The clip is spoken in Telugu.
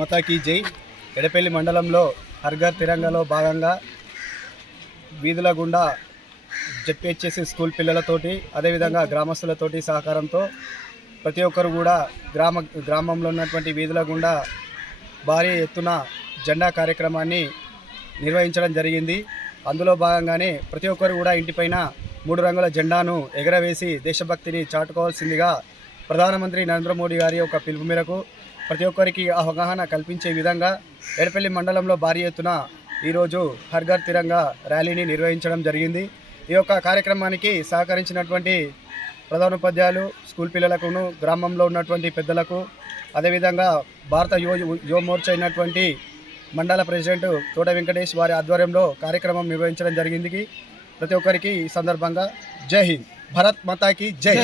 మతాకి జై. ఎడపల్లి మండలంలో హర్ఘర్ తిరంగలో భాగంగా వీధుల గుండా జెడ్పిహెచ్ఎస్ స్కూల్ పిల్లలతోటి అదేవిధంగా గ్రామస్తులతోటి సహకారంతో ప్రతి ఒక్కరు కూడా గ్రామ గ్రామంలో ఉన్నటువంటి వీధుల గుండా భారీ ఎత్తున జెండా కార్యక్రమాన్ని నిర్వహించడం జరిగింది. అందులో భాగంగానే ప్రతి ఒక్కరు కూడా ఇంటిపైన మూడు రంగుల జెండాను ఎగరవేసి దేశభక్తిని చాటుకోవాల్సిందిగా ప్రధానమంత్రి నరేంద్ర మోడీ గారి యొక్క పిలుపు మేరకు ప్రతి ఒక్కరికి అవగాహన కల్పించే విధంగా ఎడపల్లి మండలంలో భారీ ఎత్తున ఈరోజు హర్ఘర్ తిరంగా ర్యాలీని నిర్వహించడం జరిగింది. ఈ యొక్క కార్యక్రమానికి సహకరించినటువంటి ప్రధానోపాధ్యాయులు స్కూల్ పిల్లలకును గ్రామంలో ఉన్నటువంటి పెద్దలకు అదేవిధంగా భారత యువ యువ మోర్చా అయినటువంటి మండల ప్రెసిడెంట్ తోట వెంకటేష్ వారి ఆధ్వర్యంలో కార్యక్రమం నిర్వహించడం జరిగింది. ప్రతి ఒక్కరికి ఈ సందర్భంగా జై హింద్. భరత్ మాతాకి జై.